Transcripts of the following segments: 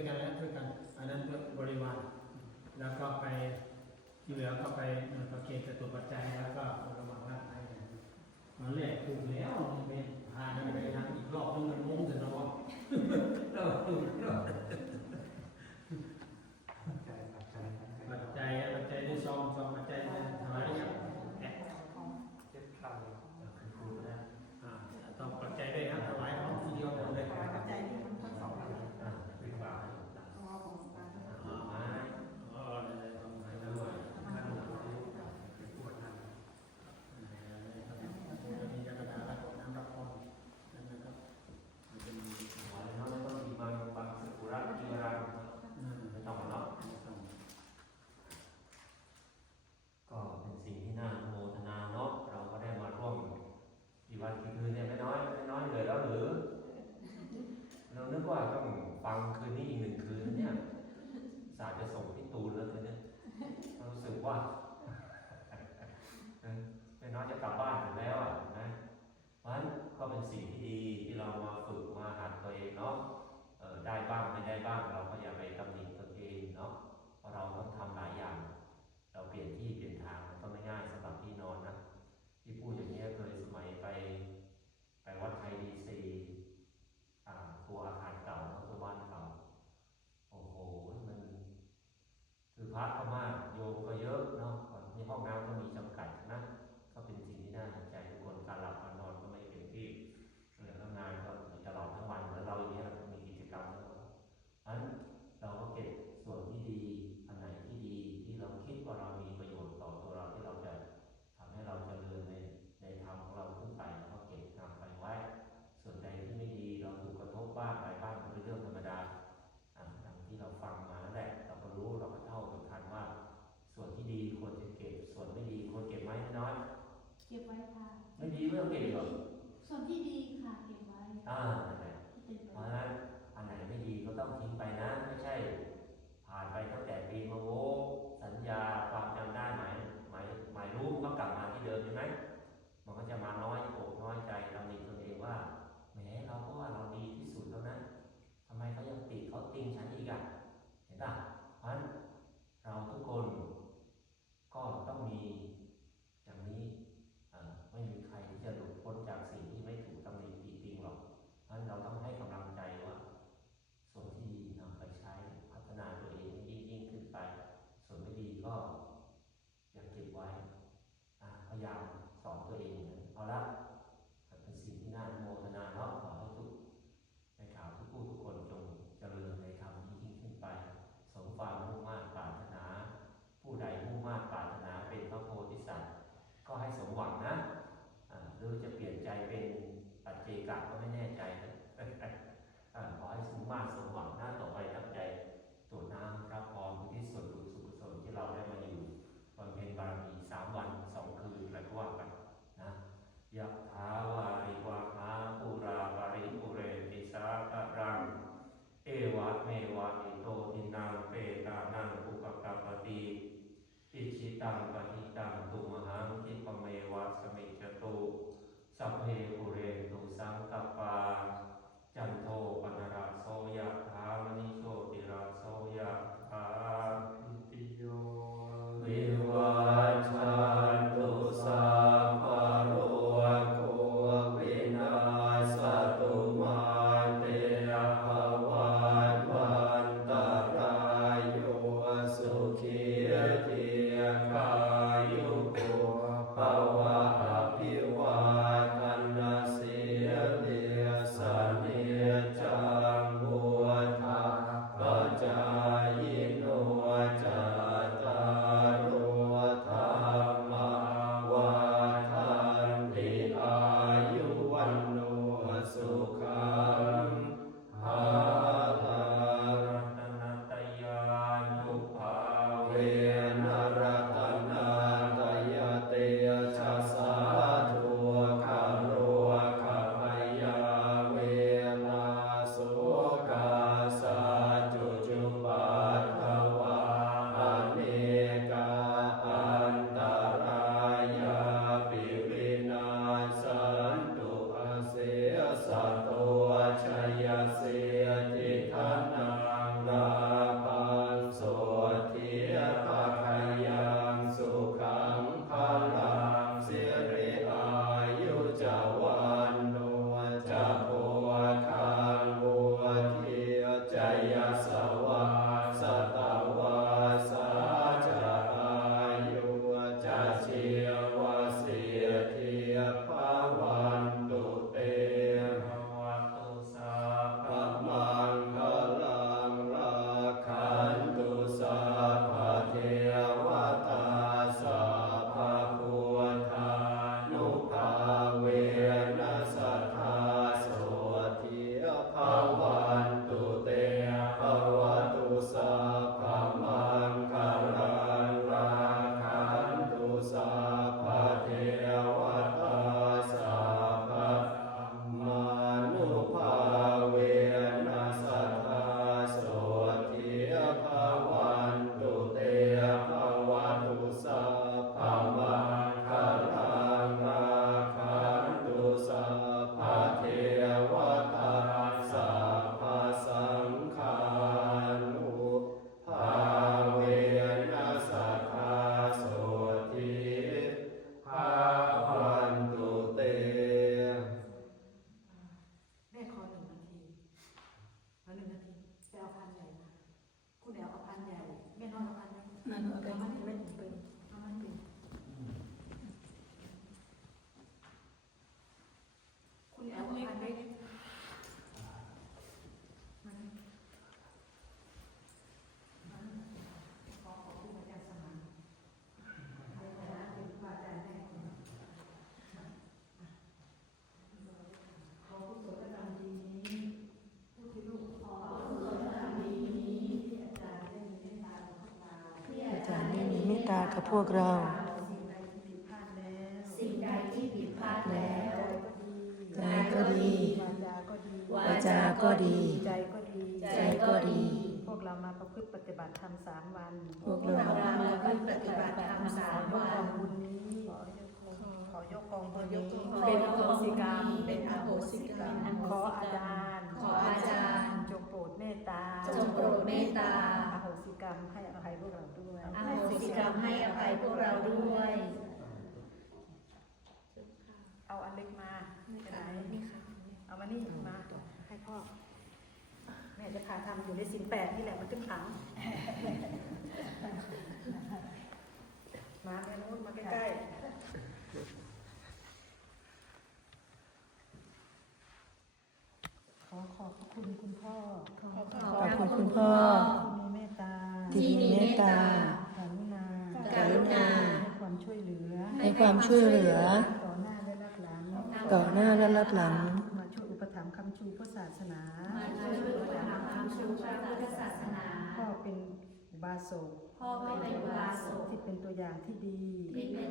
ยกันแล้วช่อกัน อันนั้นบริวาร แล้วก็ไปที่เหลือก็ไปเหมือนประเกตจตุปัจจัย uh, ยาว กับพวกเรา สิ่งใดที่ผิดพลาดแล้วกายก็ดีวาวาจาจาก็ดี ใจก็ดี ใจก็ดี พวกเรามาประพฤติปฏิบัติธรรมสามวันพวกพวกเราเรามาปฏิบัติธรรมสามวัน บุญนี้ขอยกกองบุญนี้ขอเป็นยอกโหกองบุญนี้สิกรรมเป็นอโหสิกรรมขออาจารย์ ขออาจารย์ จงโปรดเมตตา จงโปรดเมตตา สิกรรมให้อภัยพวกเราด้วย เอาอันเล็กมาจะไหนเอามานี่มาให้พ่อ แม่จะพาทำอยู่ในสินแปดนี่แหละมันขึ้นขัง มาแม่นู้นมาใกล้ๆ ขอขอบพระคุณคุณพ่อ ขอขขอบคุณคุณพ่อ ที่มีเมตตา ที่มีเมตตากรุณา การุณาให้ความช่วยเหลือให้ความช่วยเหลือ ต่อหน้าและรับหลังต่อหน้าและรับหลัง มาช่วยอุปถัมภ์คำชูพระศาสนามาช่วยอุปถัมภ์คำชูพระพุทธศาสนาพ่อเป็นอุ บาสกพ่อเป็นอุบาสกที่เป็นตัวอย่างที่ดีที่เป็น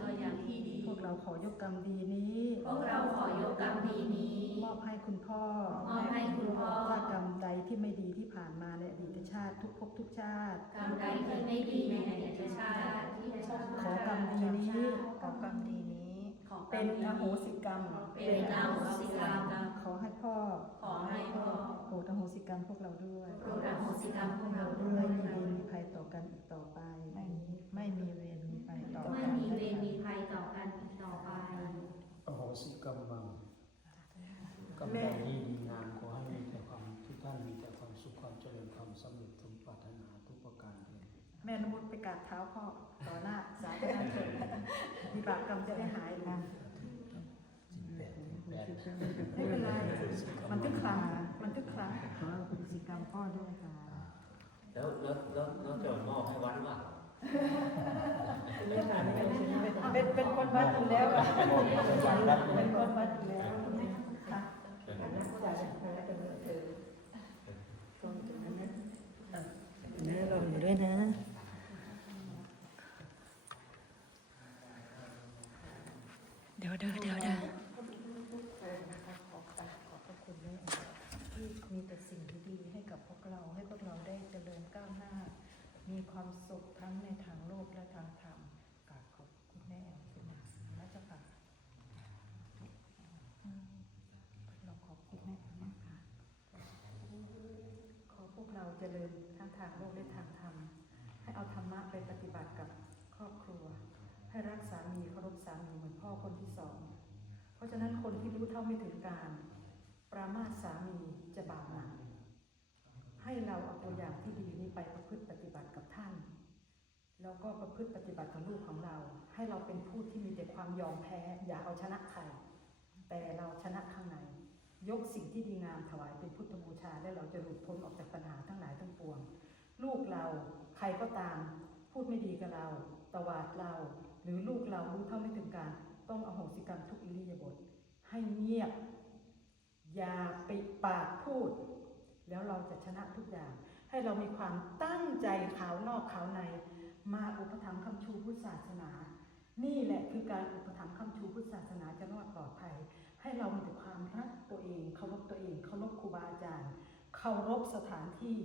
ตัวอย่างที่ดี พวกเราขอยกกรรมดีนี้ พวกเราขอยกกรรมดีนี้มอบให้คุณพ่อมอบให้คุณพ่อถ้ากรรมใดที่ไม่ดีที่ผ่านมาในอดีตชาติทุกภพทุกชาติ กรรมใดที่ไม่ดีในอดีตชาติที่ชาติขอกรรมดีนี้ขอกรรมดีนี้ขอกรเป็รนมอดีโหสิกรรม เป็นอโหสิกรรม ขอให้พ่อ ขอให้พ่อโปรดอโหสิกรรมพวกเราด้วยโปรดอโหสิกรรมพวกเราด้วไม่ย กราบเท้าพ่อต่อหน้าสาธุชนมีบาปกรรมจะได้หายลงสิบแปดสิบแปดไม่เป็นไรมันทุกครั้งมันทุกครั้งขออโหสิกรรมพ่อด้วยค่ะแล้วแล้วแล้วแล้วจะมอบให้วัดว่าเป็นเป็นคนวัดอยู่แล้วเป็นคนวัดอยู่แล้วค่ะนะรออยู่ด้วยนะ เดี๋ ยวเดี๋ยวเดี๋ยวเดี๋ยวขอพระคุณแม่ที่มีแต่สิ่งดีๆให้กับพวกเราให้พวกเราได้เจริญก้าวหน้า มีความสุขทั้งในทางโลกและทางธรรมกราบขอบคุณแม่เป็นอย่างสูงนะเจ้าค่ะอืมเราขอบคุณแม่มากค่ะขอพวกเราเจริญทั้งทางโลกและทางธรรมให้เอาธรรมะไปปฏิบัติกับครอบครัว ให้รักสามีเคารพสามีเหมือนพ่อคนที่สอง เพราะฉะนั้นคนที่รู้เท่าไม่ถึงการ ปรามาสสามีจะบาปหนักให้เราเอาตัวอย่างที่ดีนี้ไปประพฤติปฏิบัติกับท่าน แล้วก็ประพฤติปฏิบัติกับลูกของเรา ให้เราเป็นผู้ที่มีแต่ความยอมแพ้ อย่าเอาชนะใครแต่เราชนะข้างใน ยกสิ่งที่ดีงามถวายเป็นพุทธบูชา และเราจะหลุดพ้นออกจากปัญหาทั้งหลายทั้งปวง ลูกเราใครก็ตาม พูดไม่ดีกับเราตวาดเรา หรือลูกเรารู้เท่าไม่ถึงการ ต้องอโหสิกรรมทุกอิริยาบถให้เงียบ อย่าปิดปากพูด แล้วเราจะชนะทุกอย่าง ให้เรามีความตั้งใจขาวนอกขาวใน มาอุปถัมภ์คำชูพุทธศาสนา นี่แหละคือการอุปถัมภ์คำชูพุทธศาสนาจะรอดปลอดภัย ให้เรามีแต่ความรักตัวเองเคารพตัวเองเคารพครูบาอาจารย์เคารพสถานที่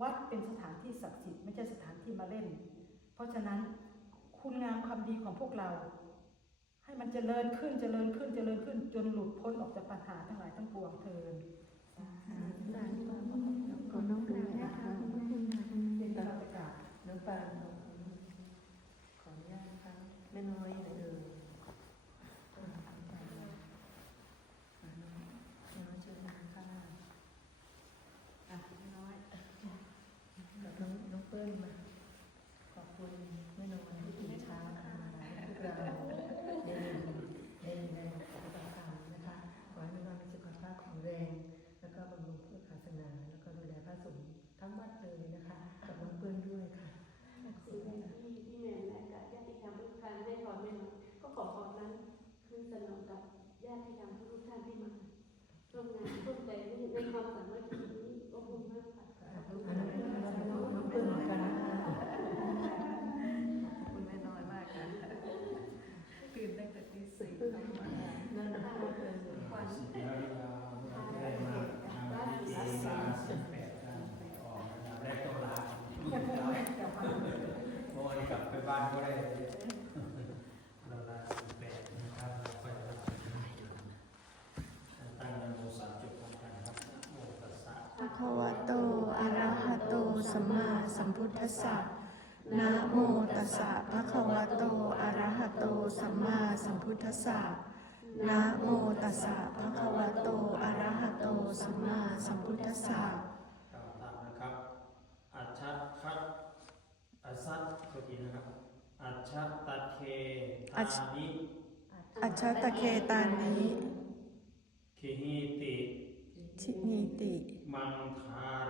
วัดเป็นสถานที่ศักดิ์สิทธิ์ไม่ใช่สถานที่มาเล่น เพราะฉะนั้น คุณงามความดีของพวกเรา ให้มันเจริญขึ้นเจริญขึ้นเจริญขึ้น จนหลุดพ้นออกจากปัญหาทั้งหลายทั้งปวงเทินขอน้องปลานะคะขอบคุณค่ะเป็นการประกาศน้ำปลาขออนุญาตนะคะแม่น้อยเดินแม่น้อยเชิญนะคะอะแม่น้อยกับน้องน้องเปิ้ลมาขอบคุณแม่น้อยที่ตื่นเช้านะคะมาพวกเราได้ได้ได้ปฏิบัติธรรมนะคะขอให้แม่น้อยมีสุขภาพแข็งแรง แล้วก็บำรุงพุทธศาสนา แล้วก็ดูแลพระสงฆ์ทั้งวัดเลยนะคะกับน้องเปิ้ลด้วยค่ะ สิ่งที่พี่แมนและกับญาติธรรมทุกท่านให้พรแม่น้อยก็ขอพรนั้นคืนสนองกับญาติธรรมทุกท่านที่มาร่วมงานร่วมใจในความสามัคคีนี้อบอุ่นมากค่ะ น้องเปิ้ลค่ะ สสะนะโมตัสสะภะคะวะโต อะระหะโต สัมมาสัมพุทธัสสะนะโมตัสสะภะคะวะโต อะระหะโต สัมมาสัมพุทธัสสะกล่าวตามนะครับ อัชชะคัดอัสสัตตัวทีนะครับ อัชชะตะเคทานิอัจฉตะเคตานิคิหิติ ชินิติ มังคาเรถะ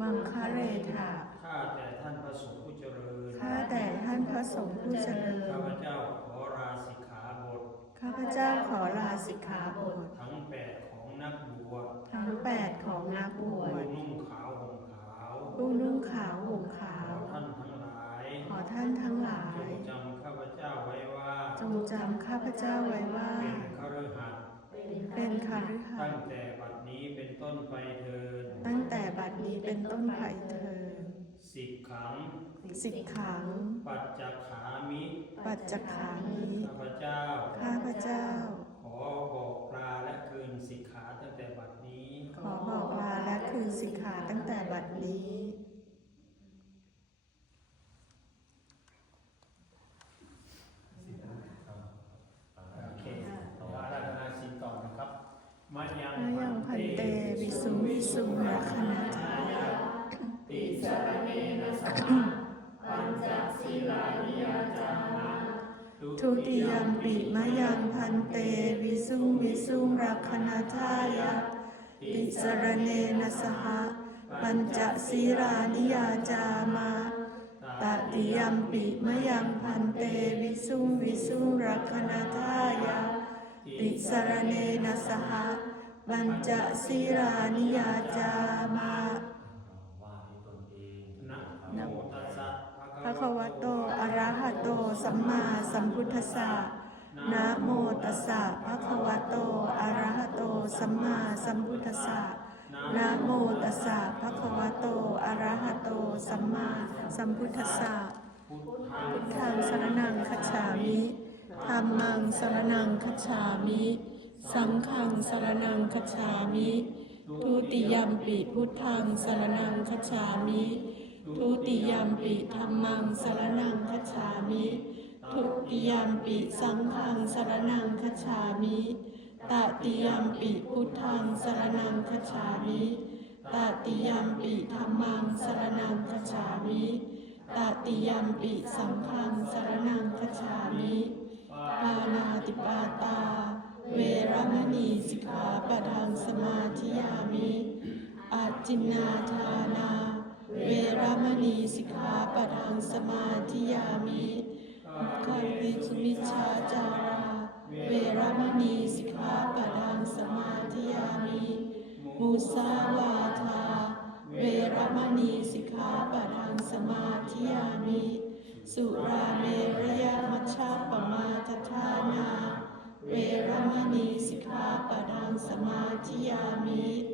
มังคะเรถาข้าแต่ท่านพระสงฆ์ผู้เจริญ ข้าแต่ท่านพระสงฆ์ผู้เจริญ ข้าพเจ้าขอราสิกขาบท ข้าพเจ้าขอลาสิกขาบท ทั้งแปดของนักบวชทั้งแปดของนักบวชผู้นุ่งขาวห่มขาวผู้นุ่งขาวห่มขาขอวท่านทั้งหลาย ขอท่านทั้งหลาจย งจำข้าพเจ้าไว้ว่าจงจำข้าพเจ้าไว้ว่า เป็นคฤหัสถ์เป็นคาฤหัตั้สงถ์แต่บัดนี้เป็นต้นไปเถิดตั้งแต่ บัดนี้เป็นต้นไปเถิดสิกขัง สิกขัง ปัจจขามิ ปัจจขามิข้าพเจ้า ข้าพเจ้า ขอบอกลาและคืนสิกขาตั้งแต่บัดนี้ ขอบอกลาและคืนสิกขาตั้งแต่บัดนี้ โอเคต่ออาราธนาศีลต่อนะครับมายัง มะยังพันเตวิ สุวิสุงรักขณทายะติสรเนนะสหปัญจศีลานิยาจามาทุติยมปิมยังพันเตวิสุงวิสุงรักขณทายะติสรเนนะสหปัญจศีรานิยาจามาตติยมปิมยังพันเตวิสุงวิสุงรักขณทายะติสรเนนะสห ปัญจศีรานิยาจามานะโมตัสสะภะคะวะโตอะระหะโต สัมมาสัมพุทธัสสะนะโมตัสสะภะคะวะโตอะระหะโต สัมมาสัมพุทธัสสะนะโมตัสสะภะคะวะโตอะระหะโต สัมมาสัมพุทธัสสะพุทธังพุทธังสรณังคัจฉามิธัมมังสรณังคัจฉามิ สังฆังสารณังคัจฉามิทุติยมปิพุทธังสารณังคัจฉามิทุติยมปิธัมมังสารณังคัจฉามิ ทุติยมปิสังฆังสารณังคัจฉามิตติยมปิพุทธังสารณังคัจฉามิตติยมปิธัมมังสารณังคัจฉามิตติยมปิสังฆังสารณังคัจฉามิปานาติปาตา เวรมณีสิกขาปะทังสมาธิยามิอาจินนาทานา เวรมณีสิกขาปะทังสมาธิยามิคันติสมิชฌาจารา เวรมณีสิกขาปะทังสมาธิยามิมุสาวาทา เวรมณีสิกขาปะทังสมาธิยามิ สุราเมรยมัชฌะปมาทฐานา เวรมณีสิกขาปะทังสมาธิยามิ